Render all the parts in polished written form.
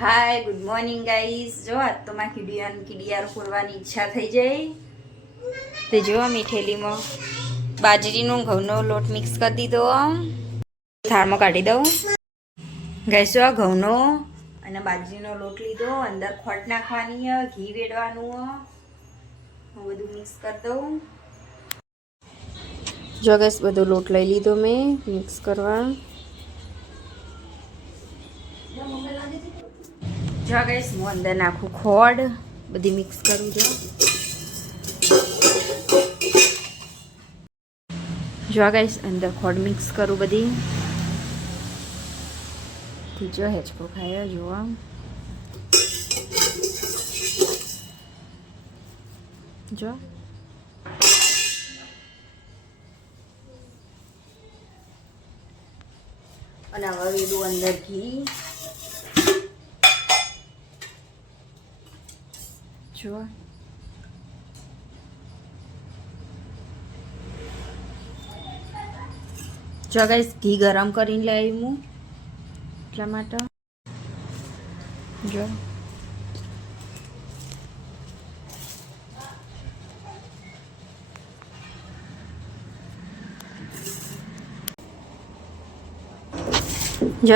Hi good morning guys. જો આજ તો માં કીડિયાર ફોરવાની ઈચ્છા થઈ જાય તે જો અમે થેલીમાં બાજરીનો ઘઉંનો લોટ મિક્સ કરી દીધો, થાળમાં કાઢી દઉં ગાઈસ। જો ઘઉંનો અને બાજરીનો લોટ લીધો, અંદર ખોટ નાખવાની, ઘી વેડવાનું, હું બધું મિક્સ કરી દઉં। જો ગાઈસ બધો લોટ લઈ લીધો મેં મિક્સ કરવા। જો ગાઈસ હું અંદર નાખું ખોડ, બધી મિક્સ કરું। જો ગાઈસ અંદર ખોડ મિક્સ કરું બધી। જો હેચકો ખાય જોવા। જો અને હવે વેલું અંદર ઘી। જો ગાઈસ ઘી ગરમ કરીને લઈ હું એટલા માટે। જો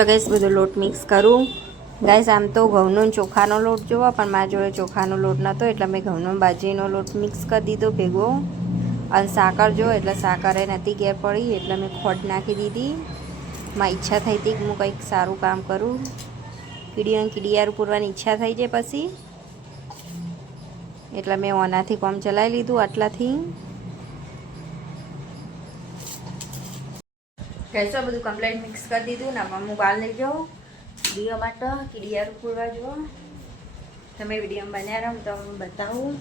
ગાઈસ બધો લોટ મિક્સ કરું। ગાઈસ આમ તો ઘઉંનો ચોખાનો લોટ જોવો, પણ મારા જોડે ચોખાનો લોટ નહોતો એટલે મેં ઘઉંનો બાજરીનો લોટ મિક્સ કરી દીધો ભેગો। અને સાકર જો એટલે સાકરે નથી ઘેર પડી એટલે મેં ખોટ નાખી દીધી। મારી ઈચ્છા થઈ હતી કે હું કંઈક સારું કામ કરું, કીડિયારું પૂરવાની ઈચ્છા થઈ જાય પછી એટલે મેં ઓનાથી કામ ચલાવી લીધું આટલાથી। ગાઈસ બધું કમ્પ્લીટ મિક્સ કરી દીધું ને હું બહાર લઈ જાઉં વિડીયો માટે કીડિયારું પૂરવા। જુઓ તમે વિડીયો બનાવ્યા હું તમને બતાવું।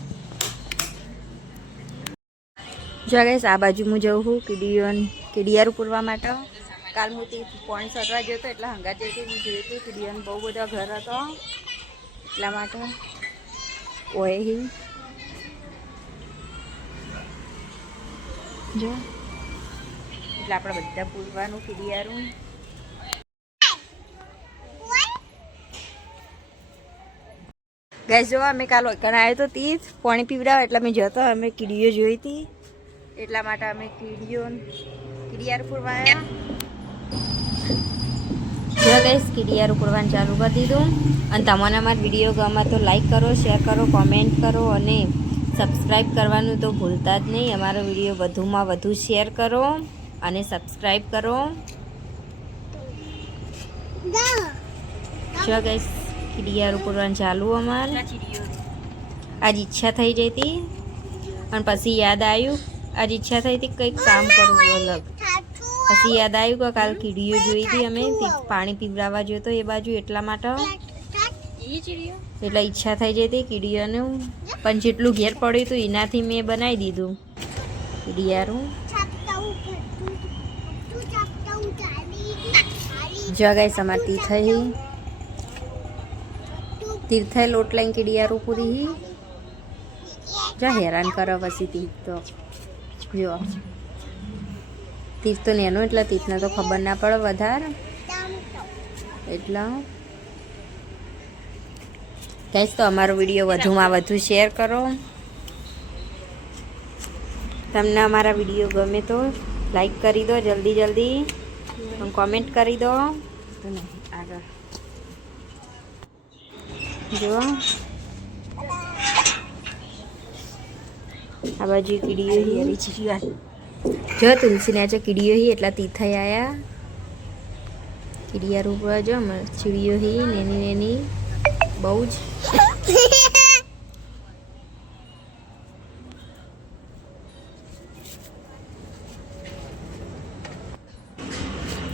જો ગાઈસ આ બાજુ હું જઉં છું કીડિયારું પૂરવા માટે। કાલ હું પોઈન્ટ સટવા ગયો હતો એટલે હંગાત જઈતી હું જોયું હતું કીડિયાનો બહુ બધો ઘર હતો એટલા માટે ઓય જો એટલે આપણે બધા પૂરવાનું કીડિયારું। ગાઈસ જો અમે કાલ ઓકણ આવ્યો તો તીજ પાણી પીવડાવ એટલે અમે જતો અમે કીડીઓ જોઈ હતી એટલા માટે અમે કીડિયારું પૂરવા આવ્યા। જો ગાઈસ કીડિયારું પૂરવાનું ચાલુ કરી દીધું। અને તમને અમારો વિડીયો ગમે તો લાઈક કરો, શેર કરો, કોમેન્ટ કરો અને સબસ્ક્રાઈબ કરવાનું તો ભૂલતા જ નહીં। અમારો વિડીયો વધુમાં વધુ શેર કરો અને સબસ્ક્રાઈબ કરો। જો ગાઈસ કીડિયારું પૂરવાનું ચાલુ અમારે। આજ ઈચ્છા થઈ જઈ હતી અને પછી યાદ આવ્યું, આજ ઈચ્છા થઈ હતી કંઈક કામ કરવું અલગ, પછી યાદ આવ્યું કે કાલ કીડીઓ જોઈ હતી અમે પાણી પીવડાવવા જોયો તો એ બાજુ એટલા માટે એટલે ઈચ્છા થઈ જઈ હતી કીડીઓનું। પણ જેટલું ઘેર પડ્યું હતું એનાથી મેં બનાવી દીધું કીડિયારું। જો ગાઈસ અમારી તીર્થાઈ લોટ લઈને કીડિયારું પૂરી જો હેરાન કરો પછી તીર્થ તો જો તીર્થ તો નેનો એટલે તીર્થને તો ખબર ના પડે વધારે એટલા। ગાઈસ તો અમારો વિડીયો વધુમાં વધુ શેર કરો। તમને અમારા વિડીયો ગમે તો લાઈક કરી દો જલ્દી કોમેન્ટ કરી દો। આગળ જો આ બાજુ કીડીઓ જો તુલસી ના કીડીઓ હી એટલા તીથાઈ આયા કીડિયારું ઉપર જો ચીડીઓ હી નેની બહુ જ।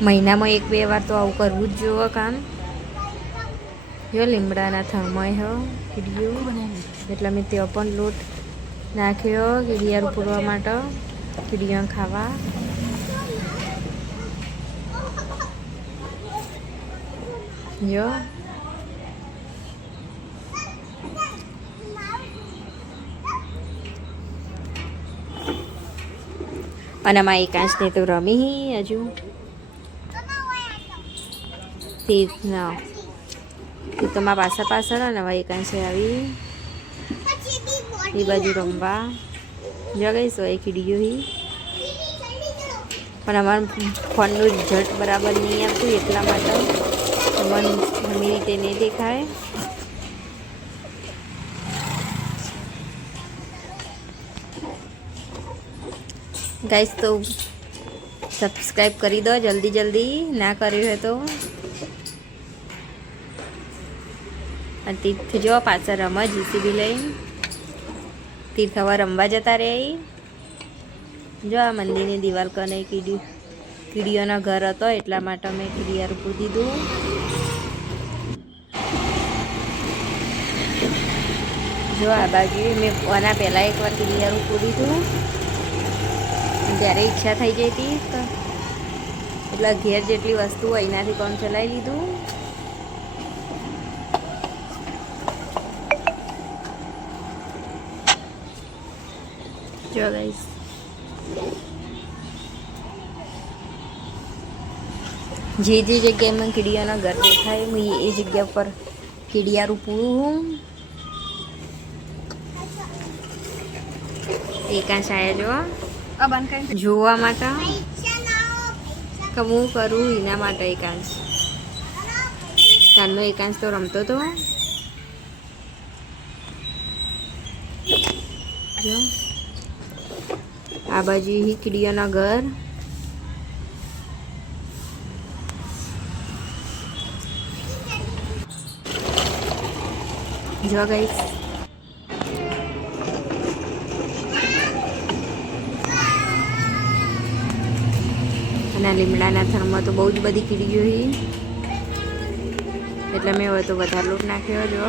મહિનામાં 1-2 વાર તો આવું કરવું જ જોવે કામ। જો લીમડાના થર્મોય કીડીઓ એટલે મેં ત્યાં પણ લોટ નાખ્યો કીડિયારું પૂરવા માટે કીડીઓ ખાવા। જો અને આમાં એકાંશને તો રમી હજુ તીર્થના એ તો મારા પાછળ ને હવે એકાંશે આવી એ બાજુ રમવા જો ગઈશ એ કીડીઓ હી પણ અમારા ફોનનું રિઝલ્ટ બરાબર નહીં આવતું એટલા માટે મને એવી રીતે નહીં દેખાય. ગાઈસ તો સબસ્ક્રાઈબ કરી દો જલ્દી જલ્દી, ના કર્યું હોય તો. અને તીર્થ જો પાછળ રમવા જીસીબી લઈ તીર્થ હવે રમવા જતા રહે. જો આ મંદિરની દિવાલ કને કીડીઓનો ઘર હતો એટલા માટે મેં કીડિયા રૂપું દીધું. જો આ બાજુ મેં આના પહેલાં એકવાર કીડિયા રૂપું દીધું ત્યારે ઈચ્છા થઈ જઈ હતી તો એટલે ઘેર જેટલી વસ્તુ હોય એનાથી કામ ચલાવી લીધું. જો ગાઈસ જે જગ્યાએ મને કીડિયાના ઘર દેખાય હું એ જગ્યા પર કીડિયા રૂપું એકાંશ આવ્યા જો જોવા માટે કે હું કરું એના માટે. એકાંશ તારનો એકાંશ તો રમતો હતો. જો આ બાજુ કીડીઓના ઘર જો ગાઈસ અને લીમડાના થરમાં તો બહુ જ બધી કીડીઓ હી એટલે મેં હવે તો વધારે લોટ નાખ્યો. જો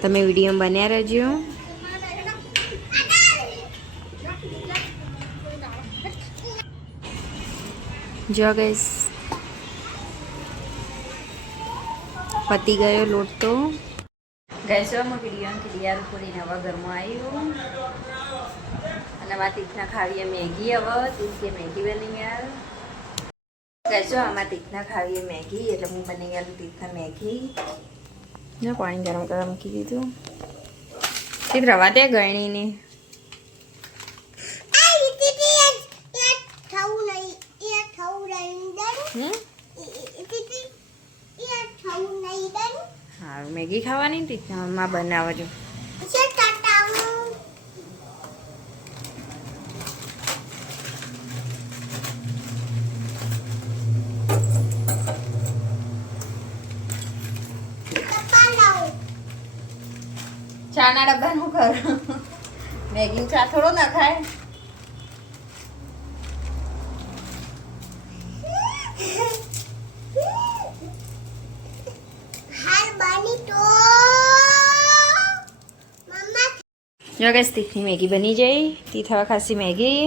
તમે વિડીયો બન્યા રહેજો. જો ગાઈસ પતી ગયો લોટ તો. ગાઈસ હું કીડિયા પૂરીને હવે ઘરમાં આવ્યું અને મારા તીખના ખાવીએ મેગી. હવે તીખે મેગી બની યાર. ગાઈસ આમાં તીખના ખાવીએ મેગી એટલે હું બની ગયેલું તીખા મેગી. જો પાણી ગરમ કરવા મૂકી દીધું. તીખ રવા દે ગળણીની. હા મેગી ખાવાની ને તીખમાં બનાવજો. ચાના ડબ્બાનું કર મેગી ચા થોડો ના ખાય. જો ગાઈસ તીખની મેગી બની જાય. તીખ હવે ખાસી મેગી